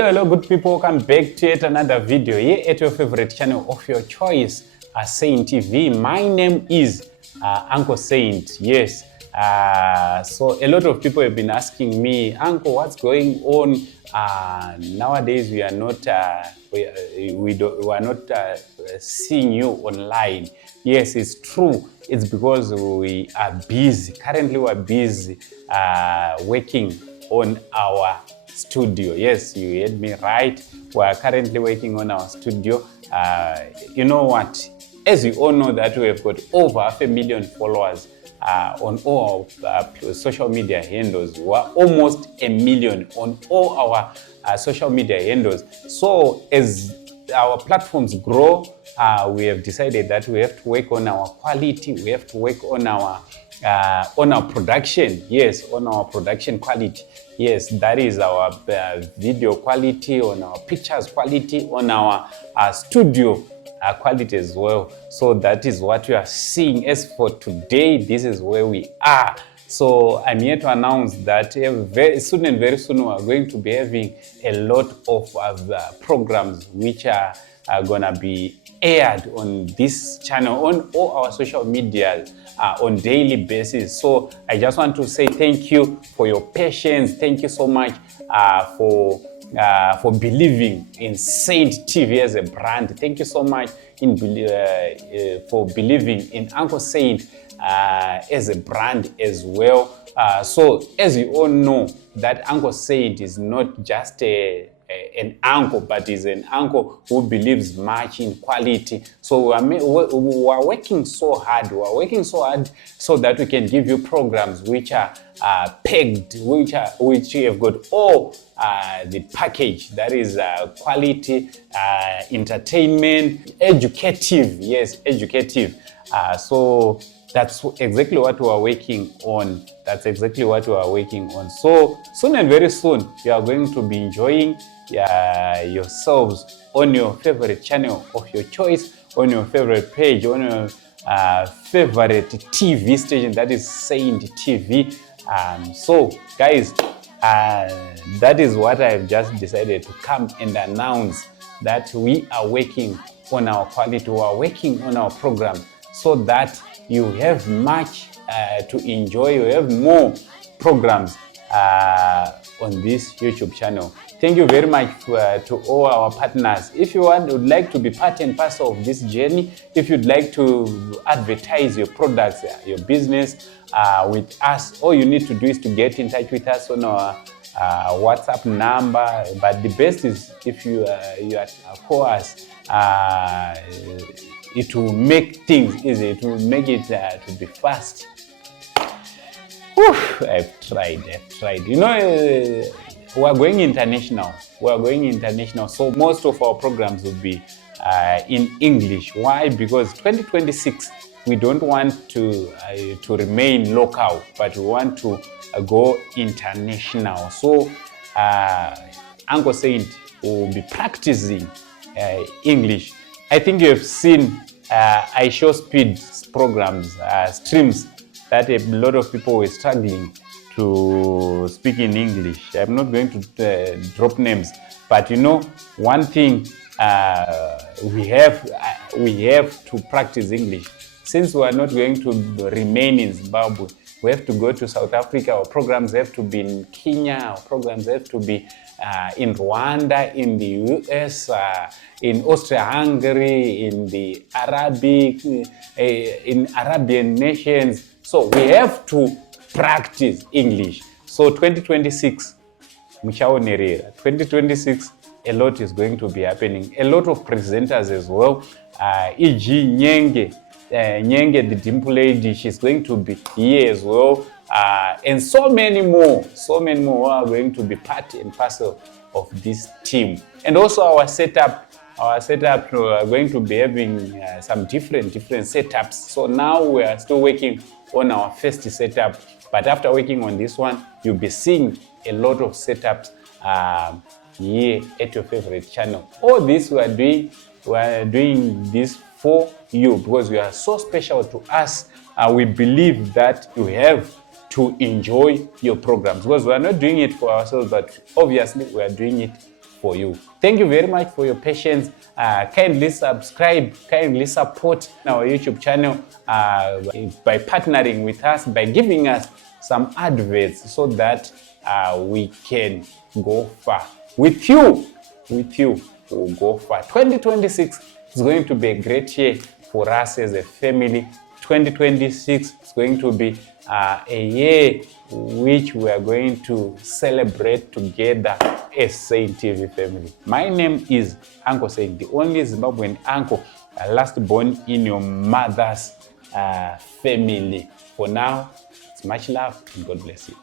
Hello good people, welcome back to yet another video here at your favorite channel of your choice, Saint TV. My name is Uncle Saint. Yes, so a lot of people have been asking me, Uncle, what's going on? Nowadays we are not we are not seeing you online. Yes, it's true. It's because we are busy. Currently we are busy working on our studio. Yes, you heard me right. We are currently working on our studio. You know what? As you all know that we have got over 500,000 followers on all our social media handles. We are almost 1 million on all our social media handles. So as our platforms grow, we have decided that we have to work on our quality. We have to work on our production. Yes, on our production quality. Yes, that is our video quality, on our pictures quality, on our studio quality as well. So that is what we are seeing. As for today, this is where we are. So I'm here to announce that very soon we are going to be having a lot of programs which are gonna be aired on this channel, on all our social media on daily basis. So I just want to say thank you for your patience. Thank you so much for believing in Saint TV as a brand. Thank you so much for believing in Uncle Saint as a brand as well. So as you all know, that Uncle Saint is not just an uncle, but is an uncle who believes much in quality. So we are working so hard. We are working so hard so that we can give you programs which are pegged, which have got all the package. That is quality, entertainment, educative. Yes, educative. So that's exactly what we are working on. That's exactly what we are working on. So soon and very soon, you are going to be enjoying yourselves on your favorite channel of your choice, on your favorite page, on your favorite TV station, that is Saint TV. So guys, that is what I've just decided to come and announce, that we are working on our quality, we are working on our program, so that you have much to enjoy. You have more programs on this YouTube channel. Thank you very much to all our partners. If you would like to be part and parcel of this journey, if you'd like to advertise your products, your business with us, all you need to do is to get in touch with us on our WhatsApp number. But the best is if you call us. It will make things easy. It will make it to be fast. Whew, I've tried. You know, we are going international. So most of our programs will be in English. Why? Because 2026, we don't want to remain local, but we want to go international. So Uncle Saint will be practicing English. I think you have seen I show speed programs, streams, that a lot of people were struggling to speak in English. I'm not going to drop names, but you know, one thing, we have to practice English. Since we are not going to remain in Zimbabwe, we have to go to South Africa. Our programs have to be in Kenya. Our programs have to be in Rwanda, in the US, in Austria-Hungary, in the in Arabian nations. So we have to practice English. So 2026, 2026, a lot is going to be happening. A lot of presenters as well. E.g. Nyenge, the Dimple Lady, she's going to be here as well. And so many more are going to be part and parcel of this team. And also our setup, we are going to be having some different setups. So now we are still working on our first setup, but after working on this one, you'll be seeing a lot of setups here at your favorite channel. All this we are doing this for you, because you are so special to us. We believe that you have to enjoy your programs, because we are not doing it for ourselves, but obviously we are doing it for you. Thank you very much for your patience. Kindly subscribe, kindly support our YouTube channel by partnering with us, by giving us some adverts so that we can go far. With you, we'll go far. 2026 is going to be a great year for us as a family. 2026 is going to be a year which we are going to celebrate together as Saint TV family. My name is Uncle Saint, the only Zimbabwean uncle last born in your mother's family. For now, it's much love and God bless you.